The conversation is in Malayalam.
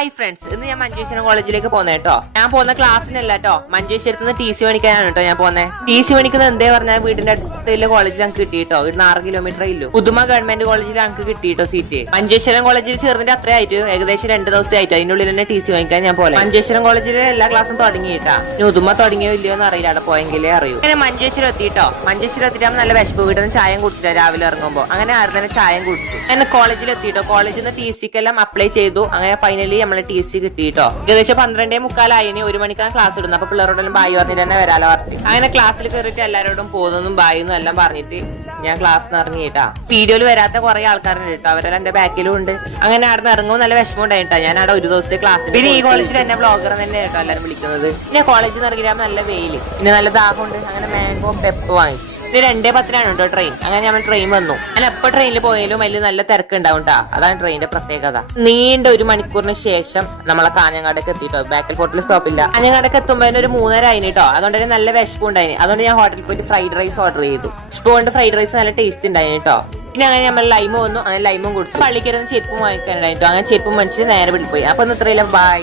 ഹായ് ഫ്രണ്ട്സ്, ഇന്ന് ഞാൻ മഞ്ചേശ്വരം കോളേജിലേക്ക് പോന്നെ കേട്ടോ. ഞാൻ പോകുന്ന ക്ലാസ്സിനല്ല കേട്ടോ, മഞ്ചേശ്വരത്ത് നിന്ന് TC മേടിക്കാനാണ് കേട്ടോ ഞാൻ പോന്നെ. TC മേടിക്കുന്നത് എന്തേ പറഞ്ഞാൽ വീടിന്റെ അടുത്തുള്ള കോളേജിൽ ഞങ്ങൾക്ക് കിട്ടിയിട്ടോ. ഇവിടുന്ന് 6 കിലോമീറ്റർ ഇല്ലു. പുതുമ ഗവൺമെന്റ് കോളേജിൽ ഞങ്ങൾക്ക് കിട്ടിയിട്ടോ സീറ്റ്. മഞ്ചേശ്വരം കോളേജിൽ ചേർന്നിട്ട് അത്രയായിട്ട് ഏകദേശം 2 ദിവസമായിട്ട് അതിനുള്ളിൽ തന്നെ TC വാങ്ങിക്കാൻ ഞാൻ പോലെ. മഞ്ചേശ്വരം കോളേജിലെ എല്ലാ ക്ലാസ്സും തുടങ്ങിയിട്ടാ. ഉദുമ തുടങ്ങിയോ ഇല്ലയോ എന്ന് അറിയില്ല, അവിടെ പോയെങ്കിലേ അറിയൂ. അങ്ങനെ മഞ്ചേശ്വരം എത്തിയിട്ടോ. മഞ്ചേശ്വരം എത്തിയിട്ട് നല്ല വിശപ്പ്, വീട്ടിൽ നിന്ന് ചായം കുടിച്ചില്ല രാവിലെ ഇറങ്ങുമ്പോൾ. അങ്ങനെ ആരും തന്നെ ചായം കുടിച്ചു. അങ്ങനെ കോളേജിൽ എത്തിയിട്ടോ. കോളേജിൽ നിന്ന് TCക്കെല്ലാം അപ്ലൈ ചെയ്തു. അങ്ങനെ ഫൈനലി നമ്മളെ TC കിട്ടിയിട്ടോ. ഏകദേശം 12:45 1 മണിക്കാണ് ക്ലാസ് ഇടുന്നത്. അപ്പൊ പിള്ളേരോടെല്ലാം ബായി പറഞ്ഞിട്ട് തന്നെ വരാലോ പറഞ്ഞു. അങ്ങനെ ക്ലാസ്സിൽ കയറിയിട്ട് എല്ലാവരോടും പോകുന്നതും ബായിന്നും എല്ലാം പറഞ്ഞിട്ട് ഞാൻ ക്ലാസ്സിൽ ഇറങ്ങിയിട്ടാ. വീഡിയോയിൽ വരാത്ത കുറെ ആൾക്കാരുണ്ട് കേട്ടോ, അവരെല്ലാം എന്റെ ബാക്കിലും ഉണ്ട്. അങ്ങനെ അവിടെ നിന്ന് ഇറങ്ങുമ്പോൾ നല്ല വിഷമം ഉണ്ടായിട്ടാ. ഞാൻ അവിടെ ഒരു ദിവസത്തെ ക്ലാസ്. പിന്നെ ഈ കോളേജിൽ എന്നെ ബ്ലോഗർ തന്നെ കേട്ടോ എല്ലാവരും വിളിക്കുന്നത്. പിന്നെ കോളേജിൽ നിന്ന് ഇറങ്ങിയാൽ നല്ല വെയിൽ, പിന്നെ നല്ല ദാഹമുണ്ട്. അങ്ങനെ മാംഗോ പെപ്പ് വാങ്ങിച്ചു. പിന്നെ 2:10 കേട്ടോ ട്രെയിൻ. അങ്ങനെ നമ്മൾ ട്രെയിൻ വന്നു. ഞാൻ എപ്പോ ട്രെയിനിൽ പോയാലും അതിൽ നല്ല തിരക്ക് ഉണ്ടാവും ട്ടാ. അതാണ് ട്രെയിനിന്റെ പ്രത്യേകത. നീണ്ട 1 മണിക്കൂറിന് ശേഷം നമ്മളെ കാഞ്ഞങ്ങാടൊക്കെ എത്തിട്ടോ. ബാക്കൽ ഫോർട്ടിൽ സ്റ്റോപ്പില്ല. കാഞ്ഞങ്ങാടൊക്കെ എത്തുമ്പോൾ ഒരു 3:30 ആയിന് കേട്ടോ. അതുകൊണ്ട് തന്നെ നല്ല വിശപ്പ് ഉണ്ടായിന്. അതുകൊണ്ട് ഞാൻ ഹോട്ടലിൽ പോയിട്ട് ഫ്രൈഡ് റൈസ് ഓർഡർ ചെയ്തു. കൊണ്ട് ഫ്രൈഡ് റൈസ് നല്ല ടേസ്റ്റ് ഉണ്ടായിന് കേട്ടോ. പിന്നെ അങ്ങനെ നമ്മൾ ലൈമ് വന്നു. അങ്ങനെ ലൈമും കുടിച്ചു. പള്ളിക്കരുന്ന് ചെരുപ്പും വാങ്ങിക്കാനുണ്ടായിട്ടോ. അങ്ങനെ ചെരുപ്പും മേടിച്ചിട്ട് നേരെ വീട്ടിൽ പോയി. അപ്പൊ ഇത്രയില്ല, ബൈ.